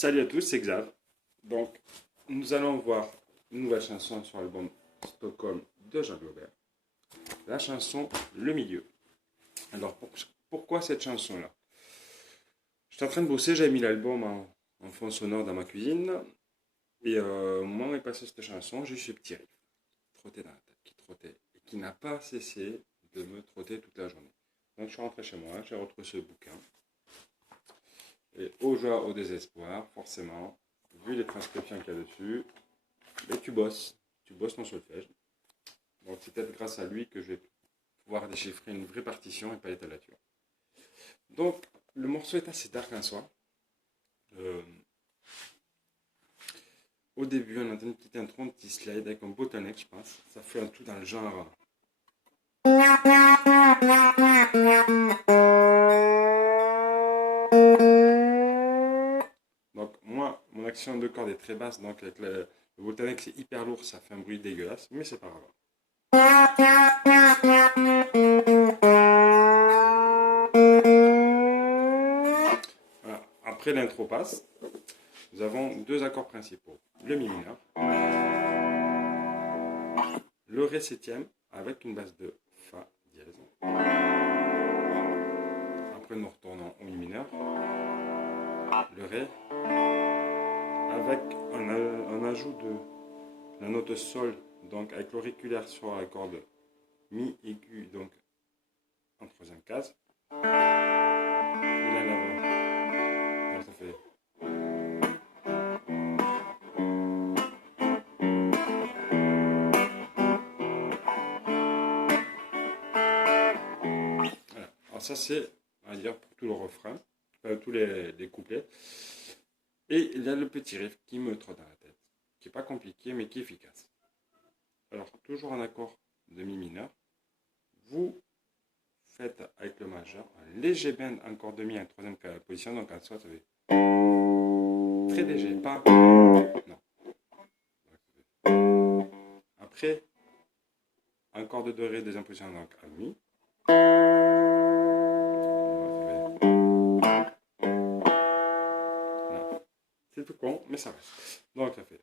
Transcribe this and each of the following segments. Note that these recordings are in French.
Salut à tous, c'est Xav. Donc, nous allons voir une nouvelle chanson sur l'album Stockholm de Jean Glaubert. La chanson Le Milieu. Alors, pourquoi cette chanson-là? J'étais en train de bosser, j'avais mis l'album en fond sonore dans ma cuisine. Et au moment où est passée cette chanson, j'ai eu ce petit riff trotté dans la tête, qui trottait et qui n'a pas cessé de me trotter toute la journée. Donc, je suis rentré chez moi, j'ai retrouvé ce bouquin. Et aux joies, au désespoir, forcément, vu les transcriptions qu'il y a dessus, mais tu bosses ton solfège. Donc c'est peut-être grâce à lui que je vais pouvoir déchiffrer une vraie partition et pas les tablatures. Donc le morceau est assez dark en soi. Au début, on entend une petite intro, un petit slide avec un bottleneck, je pense. Ça fait un tout dans le genre. Donc moi, mon action de corde est très basse, donc avec le bottleneck c'est hyper lourd, ça fait un bruit dégueulasse, mais c'est pas grave. Voilà. Après l'intro passe, nous avons deux accords principaux. Le mi mineur, le ré septième avec une basse de fa dièse. Après nous retournons au mi mineur, le ré avec un ajout de la note sol, donc avec l'auriculaire sur la corde mi aigu, donc en troisième case. Et là l'avant. Donc ça fait. Voilà. Alors ça c'est, on va dire, pour tout le refrain, tous les couplets. Et il y a le petit riff qui me trotte dans la tête, qui n'est pas compliqué mais qui est efficace. Alors toujours en accord de mi mineur, vous faites avec le majeur un léger bend encore de mi en troisième position, donc en soi ça fait très léger, pas non. Après encore de ré deuxième position, donc à mi. C'est tout con, mais ça reste. Donc ça fait.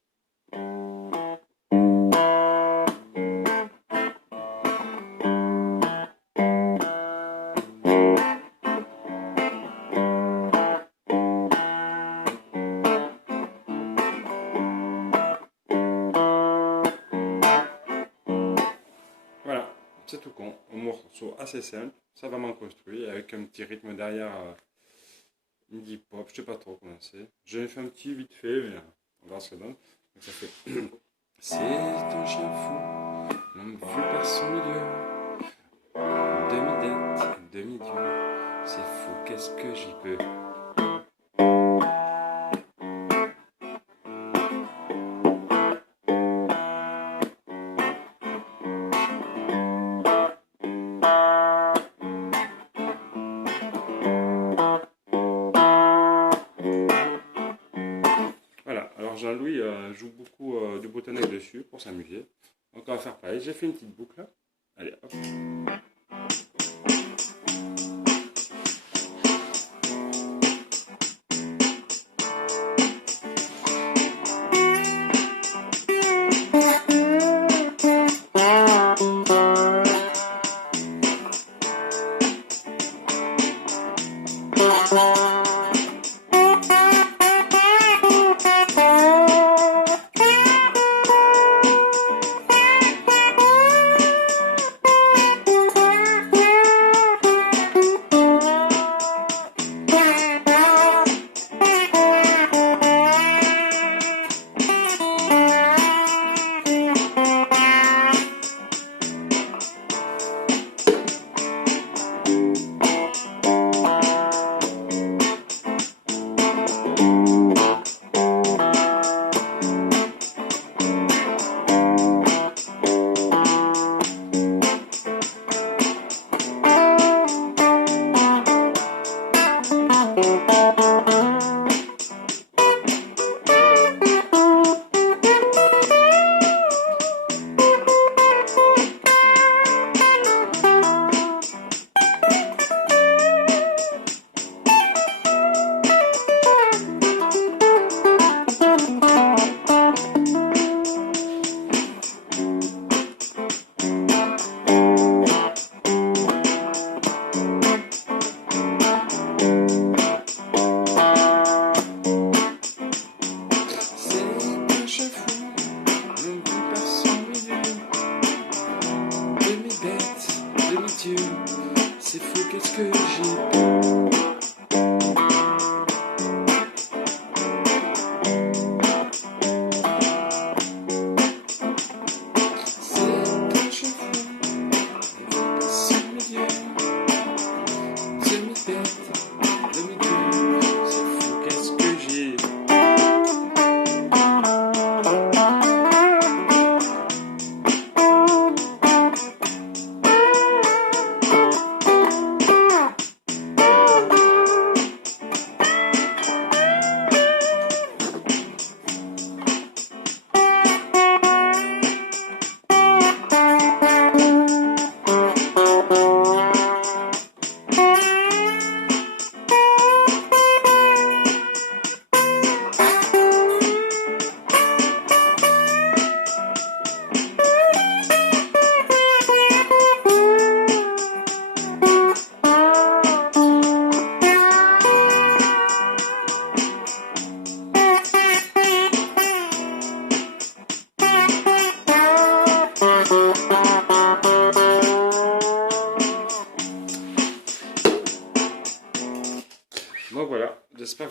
Voilà, c'est tout con. Un morceau assez simple, savamment construit, avec un petit rythme derrière. Indie pop, je sais pas trop comment c'est. J'avais fait un petit vite fait, mais on verra ce que ça donne. Donc ça fait. C'est un chien fou, l'homme vu par son milieu. Demi-dette, demi-dieu, c'est fou, qu'est-ce que j'y peux? Voilà, alors Jean-Louis joue beaucoup du bottleneck dessus pour s'amuser. Donc on va faire pareil, j'ai fait une petite boucle. Allez, hop.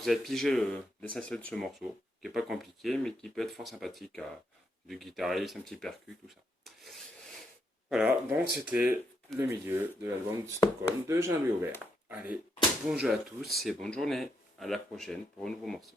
vous avez pigé l'essentiel de ce morceau, qui n'est pas compliqué, mais qui peut être fort sympathique à du guitariste, un petit percu, tout ça. Voilà, donc c'était le milieu de l'album de Stockholm de Jean-Louis Aubert. Allez, bonjour à tous et bonne journée. À la prochaine pour un nouveau morceau.